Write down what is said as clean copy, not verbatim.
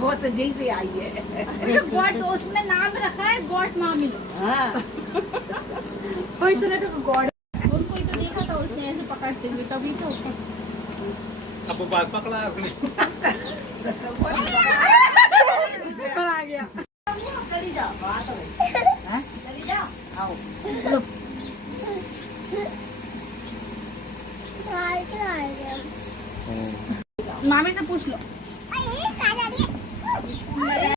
बहुत अजीब से आई है। गॉड, उसमें नाम रखा है गॉड मामी। हाँ कोई सुने तो गॉड, उनको ही तो देखा था उसने ऐसे पकड़ते हुए, तभी तो। अब वो बात पकड़ा आपने। आ गया। चली जाओ, बात हो गई। हाँ? चली जाओ, आओ। मामी से पूछ लो।